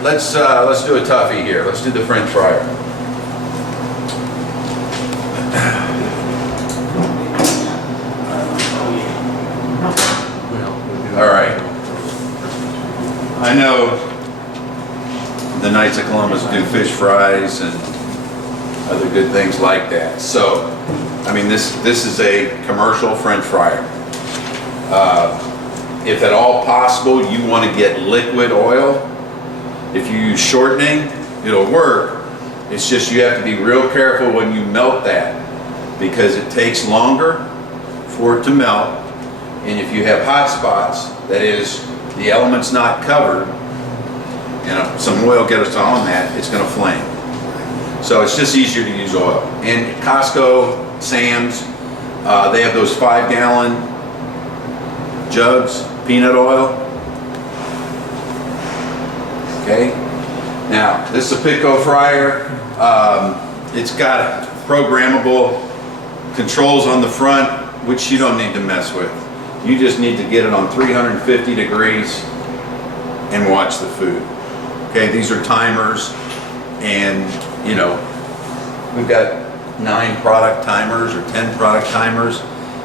Let's do a toughie here. Let's do the French fryer. All right. I know the Knights of Columbus do fish fries and other good things like that. So, I mean, this is a commercial French fryer. If at all possible, you want to get liquid oil. If you use shortening, it'll work. It's just you have to be real careful when you melt that because it takes longer for it to melt. And if you have hot spots, that is, the element's not covered, and some oil gets on that, it's going to flame. So it's just easier to use oil. And Costco, Sam's, they have those 5-gallon jugs, peanut oil. Okay. Now, this is a Pitco fryer. It's got programmable controls on the front, which you don't need to mess with. You just need to get it on 350 degrees and watch the food. Okay, these are timers, and you know, we've got 9 product timers or 10 product timers.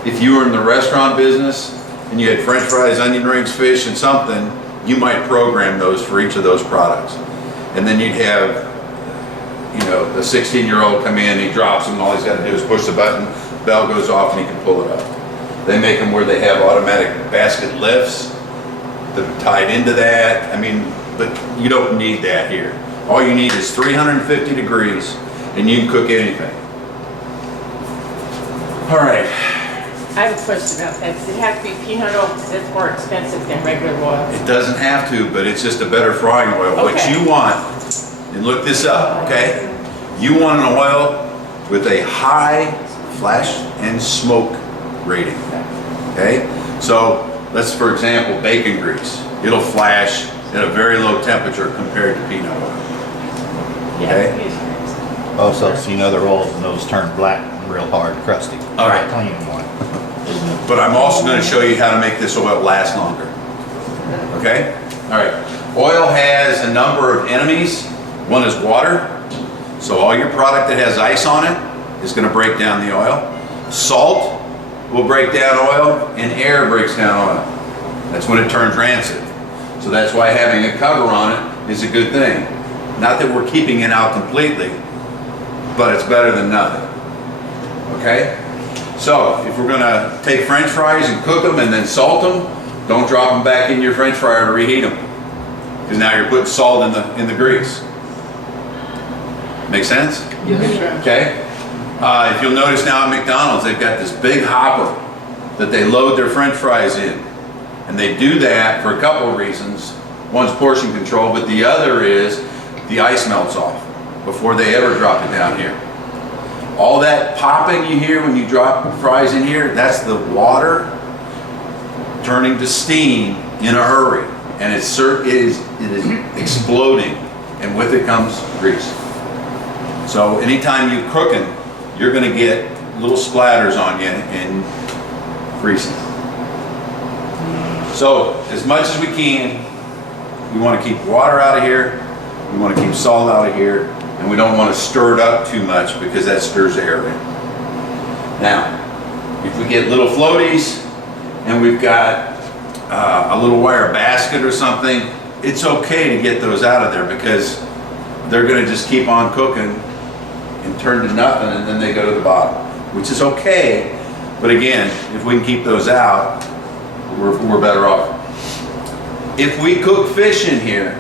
If you were in the restaurant business and you had French fries, onion rings, fish, and something, you might program those for each of those products. And then you'd have, you know, the 16-year-old come in, he drops them, and all he's got to do is push the button, bell goes off, and he can pull it up. They make them where they have automatic basket lifts that are tied into that. I mean, but you don't need that here. All you need is 350 degrees, and you can cook anything. All right. I have a question about that. Does it have to be peanut oil because it's more expensive than regular oil? It doesn't have to, but it's just a better frying oil. Okay. What you want, and look this up, okay? You want an oil with a high flash and smoke rating, okay? So let's, for example, bacon grease. It'll flash at a very low temperature compared to peanut oil. Okay? Also, seen other oils and those turn black and real hard, crusty. All right. Clean one. But I'm also going to show you how to make this oil last longer. Okay? All right. Oil has a number of enemies. One is water. So all your product that has ice on it is going to break down the oil. Salt will break down oil, and air breaks down oil. That's when it turns rancid. So that's why having a cover on it is a good thing. Not that we're keeping it out completely, but it's better than nothing. Okay? So, if we're going to take French fries and cook them and then salt them, don't drop them back in your French fryer to reheat them. Because now you're putting salt in the grease. Make sense? Yes. Okay? If you'll notice now at McDonald's, they've got this big hopper that they load their French fries in. And they do that for a couple of reasons. One's portion control, but the other is the ice melts off before they ever drop it down here. All that popping you hear when you drop fries in here, that's the water turning to steam in a hurry. And it is exploding, and with it comes grease. So anytime you're cooking, you're going to get little splatters on you and greasing. So as much as we can, we want to keep water out of here, we want to keep salt out of here, and we don't want to stir it up too much because that stirs the air in. Now, if we get little floaties and we've got a little wire basket or something, it's okay to get those out of there because they're going to just keep on cooking and turn to nothing, and then they go to the bottom, which is okay. But again, if we can keep those out, we're better off. If we cook fish in here,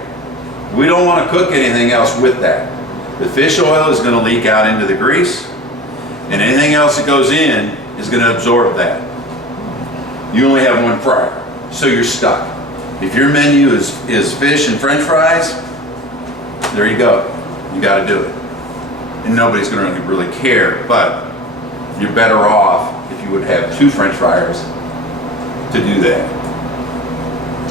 we don't want to cook anything else with that. The fish oil is going to leak out into the grease, and anything else that goes in is going to absorb that. You only have one fryer, so you're stuck. If your menu is fish and French fries, there you go. You got to do it. And nobody's going to really care, but you're better off if you would have 2 French fryers to do that.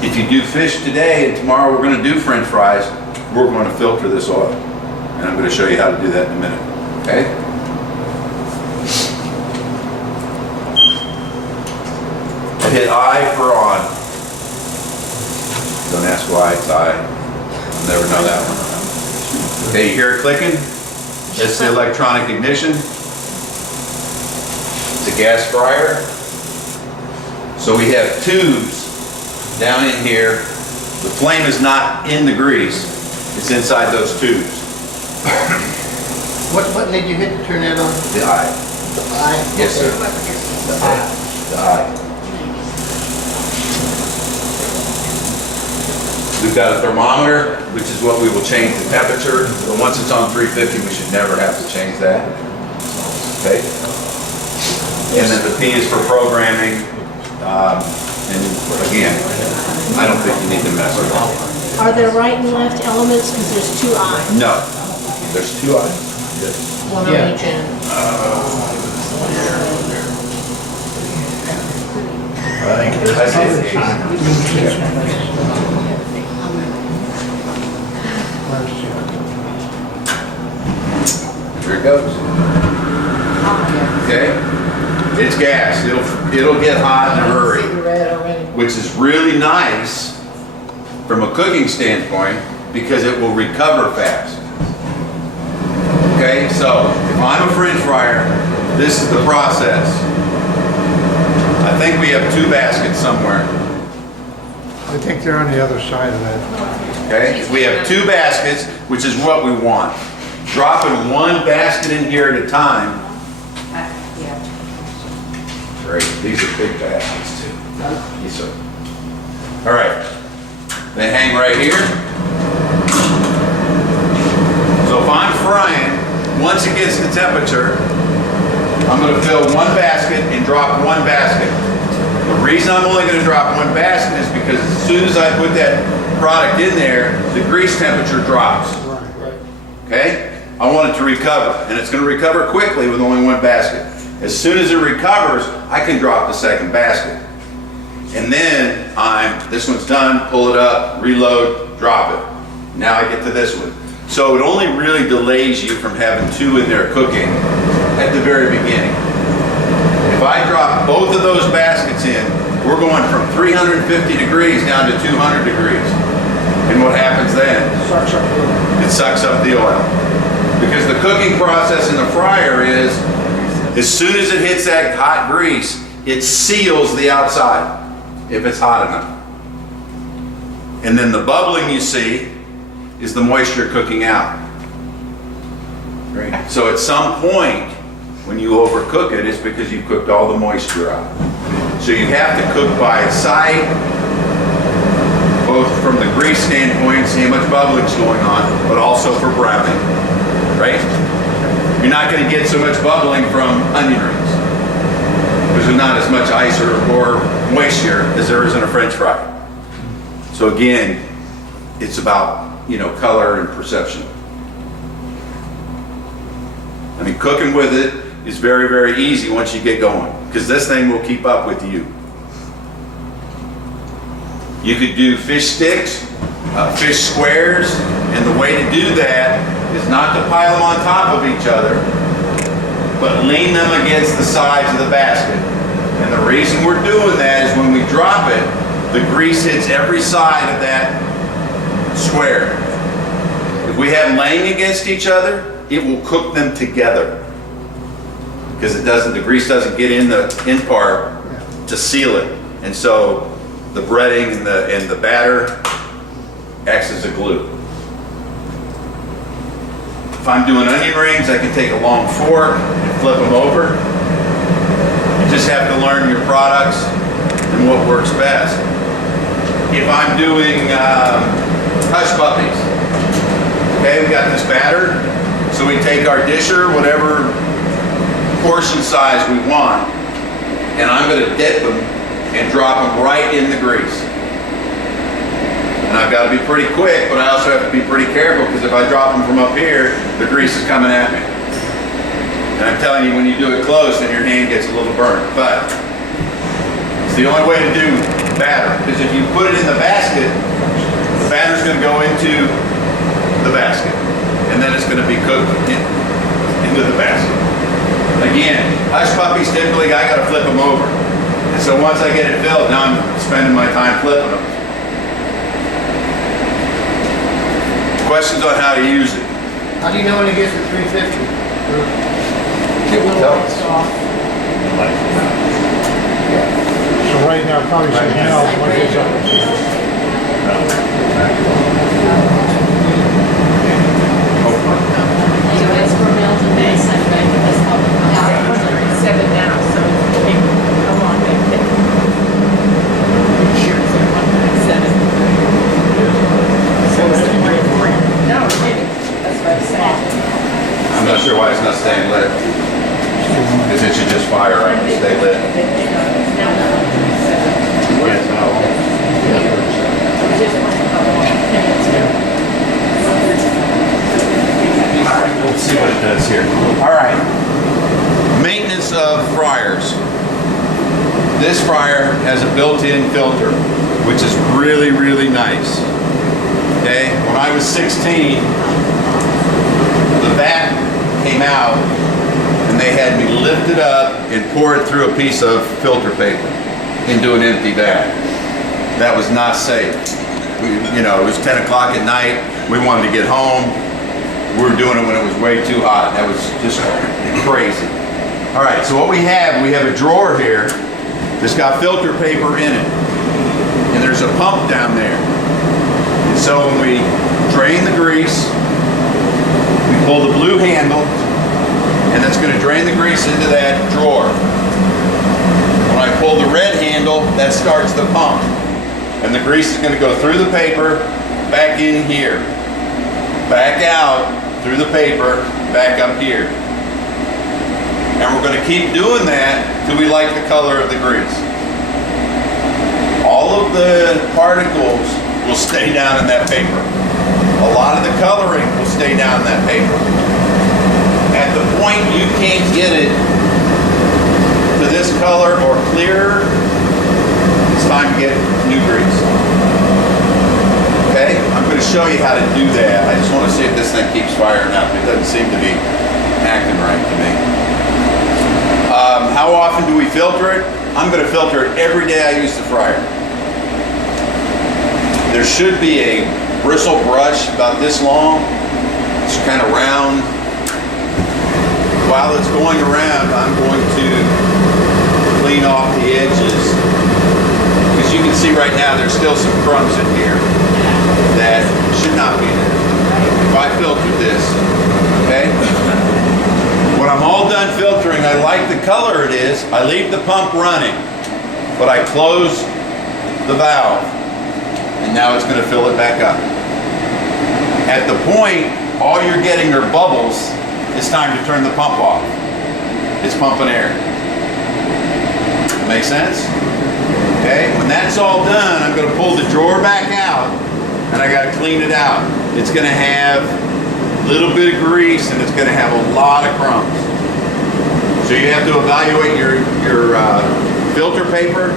If you do fish today and tomorrow we're going to do French fries, we're going to filter this oil. And I'm going to show you how to do that in a minute. Okay? I hit I for on. Don't ask why, it's I. Never know that one. Okay, you hear it clicking? That's the electronic ignition. It's a gas fryer. So we have tubes down in here. The flame is not in the grease. It's inside those tubes. What button did you hit to turn that on? The eye. The eye? Yes, sir. The eye. The eye. We've got a thermometer, which is what we will change the temperature. But once it's on 350, we should never have to change that. Okay? And then the P is for programming. And again, I don't think you need to mess with it. Are there right and left elements? Because there's two eyes, No, there's two items. one on Yeah. each end. That's it. Here it goes. Okay? It's gas. It'll get hot in a hurry, See the red already? which is really nice from a cooking standpoint because it will recover fast. Okay, so if I'm a French fryer, this is the process. I think we have 2 baskets somewhere. I think they're on the other side of that. Okay, we have 2 baskets, which is what we want. Dropping 1 basket in here at a time. Great, these are big baskets too. Yes, sir. All right, they hang right here. So if I'm frying, once it gets the temperature, I'm gonna fill 1 basket and drop 1 basket. The reason I'm only gonna drop 1 basket is because as soon as I put that product in there, the grease temperature drops. Right. Okay? I want it to recover, and it's gonna recover quickly with only 1 basket. As soon as it recovers, I can drop the 2nd basket. And then this one's done, pull it up, reload, drop it. Now I get to this one. So it only really delays you from having 2 in there cooking at the very beginning. If I drop both of those baskets in, we're going from 350 degrees down to 200 degrees. And what happens then? Sucks up a little. It sucks up the oil. Because the cooking process in the fryer is, as soon as it hits that hot grease, it seals the outside, if it's hot enough. And then the bubbling you see is the moisture cooking out. Right? So at some point, when you overcook it, it's because you cooked all the moisture out. So you have to cook by sight, both from the grease standpoint, see how much bubbling's going on, but also for browning, right? You're not going to get so much bubbling from onion rings because there's not as much ice or moisture as there is in a French fry. So again, it's about, color and perception. I mean, cooking with it is very, very easy once you get going because this thing will keep up with you. You could do fish sticks, fish squares, and the way to do that is not to pile them on top of each other, but lean them against the sides of the basket. And the reason we're doing that is when we drop it, the grease hits every side of that square. If we have them laying against each other, it will cook them together because the grease doesn't get in the end part to seal it. And so the breading and the batter acts as a glue. If I'm doing onion rings, I can take a long fork and flip them over. You just have to learn your products and what works best. If I'm doing hush puppies, okay, we got this batter, so we take our disher, whatever portion size we want, and I'm going to dip them and drop them right in the grease. And I've got to be pretty quick, but I also have to be pretty careful because if I drop them from up here, the grease is coming at me. And I'm telling you, when you do it close, then your hand gets a little burnt. But it's the only way to do batter, because if you put it in the basket, the batter's going to go into the basket, and then it's going to be cooked into the basket. Again, hush puppies, typically I got to flip them over. And so once I get it filled, now I'm spending my time flipping them. Questions on how to use it? How do you know when it gets to 350? Get the lights off. So right now, probably should know what it's up. So it's for Milton Bay, Sunday, but that's public. It's 7 now, so it's taking how long they take? Sure, it's 1.7. So it's 1.4. No, maybe, that's what I'm saying. I'm not sure why it's not staying lit. Because it should just fire right and stay lit. It's now 1.7. Yes, no. It's just 1.7. Alright, we'll see what it does here. Alright. Maintenance of fryers. This fryer has a built-in filter, which is really, really nice. Okay, when I was 16, the vat came out and they had me lift it up and pour it through a piece of filter paper into an empty vat. That was not safe. It was 10 o'clock at night. We wanted to get home. We were doing it when it was way too hot. That was just crazy. All right, so what we have a drawer here that's got filter paper in it. And there's a pump down there. And so when we drain the grease, we pull the blue handle, and that's going to drain the grease into that drawer. When I pull the red handle, that starts the pump. And the grease is going to go through the paper, back in here, back out through the paper, back up here. And we're going to keep doing that till we like the color of the grease. All of the particles will stay down in that paper. A lot of the coloring will stay down in that paper. At the point you can't get it to this color or clearer, it's time to get new grease. Okay, I'm going to show you how to do that. I just want to see if this thing keeps firing up. It doesn't seem to be acting right to me. How often do we filter it? I'm going to filter it every day I use the fryer. There should be a bristle brush about this long. It's kind of round. While it's going around, I'm going to clean off the edges. Because you can see right now there's still some crumbs in here that should not be there. If I filtered this, okay? When I'm all done filtering, I like the color it is. I leave the pump running, but I close the valve, and now it's going to fill it back up. At the point, all you're getting are bubbles. It's time to turn the pump off. It's pumping air. Make sense? Okay, when that's all done, I'm going to pull the drawer back out, and I got to clean it out. It's going to have a little bit of grease, and it's going to have a lot of crumbs. So you have to evaluate your filter paper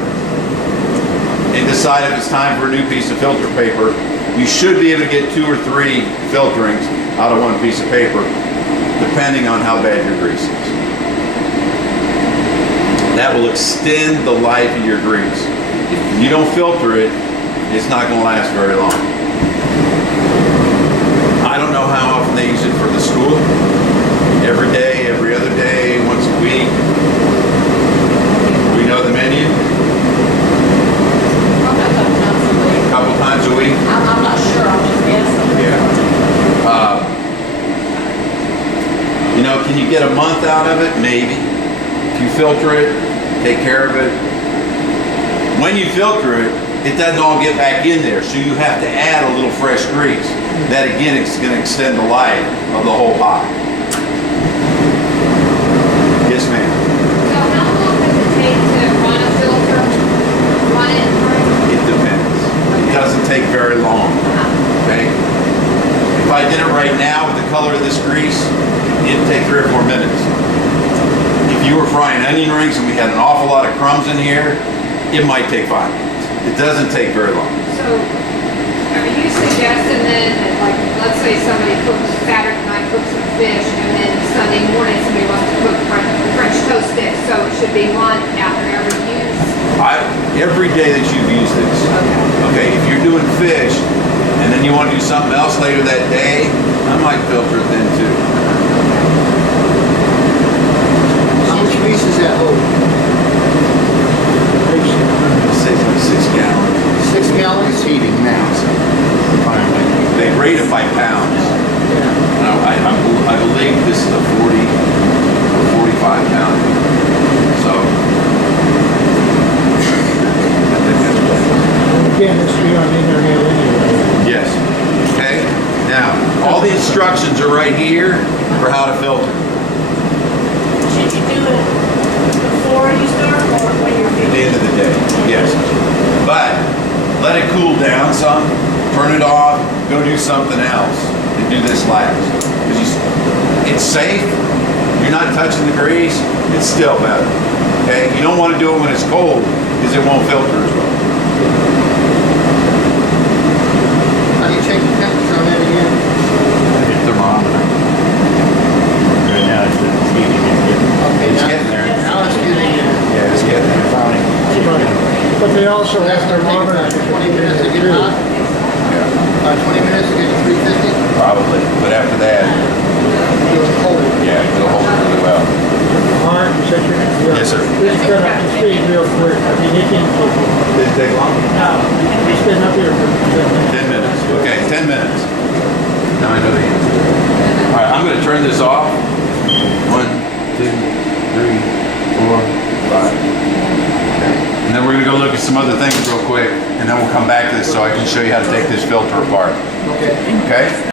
and decide if it's time for a new piece of filter paper. You should be able to get 2 or 3 filterings out of one piece of paper, depending on how bad your grease is. That will extend the life of your grease. If you don't filter it, it's not going to last very long. I don't know how often they use it for the school. Every day, every other day, once a week. We know the menu. A couple times a week. I'm not sure, I'm just guessing. Yeah. Can you get a month out of it? Maybe. If you filter it, take care of it. When you filter it, it doesn't all get back in there, so you have to add a little fresh grease. That again is going to extend the life of the whole pot. Yes, ma'am. So how long does it take to run a filter? Run it through? It depends. It doesn't take very long. Okay? If I did it right now with the color of this grease, it'd take 3 or 4 minutes. If you were frying onion rings and we had an awful lot of crumbs in here, it might take 5 minutes. It doesn't take very long. So are you suggesting then that, like, let's say somebody cooks Saturday night, cooks some fish, and then Sunday morning somebody wants to cook French toast sticks, so it should be run after every use? Every day that you've used this. Okay. Okay, if you're doing fish, and then you want to do something else later that day, I might filter it then too. How much grease is that hold? 6 gallons. 6 gallons? It's heating now, so finally. They rate it by pounds. I believe this is a 40 or 45 pound. So, I think that's what. Again, this will be on the internet anyway. Yes. Okay. Now, all the instructions are right here for how to filter. Should you do it before you start or when you're At the end of the day, yes. But let it cool down some, turn it off, go do something else, and do this last. Because it's safe, you're not touching the grease, it's still better. Okay? You don't want to do it when it's cold, because it won't filter as well. How do you check the temperature on that again? Hit thermometer. Right now it's heating. Okay, It's now- getting there. Now it's getting in. Yeah, it's getting there. Finally. Right. But they also So that's have gonna take about thermometers. 20 minutes to get hot? Yeah, 20 minutes to get to 350? probably. But after that, It was cold. yeah, it'll hold it really well. Mark, you said you're gonna. Yes, sir. This got up to speed real quick. I mean, it didn't take long. Did it take long? It's been up here for 10 minutes. 10 minutes. Okay, 10 minutes. Now I know the answer. All right, I'm going to turn this off. 1, 2, 3, 4, 5. And then we're going to go look at some other things real quick, and then we'll come back to this so I can show you how to take this filter apart. Okay. Okay?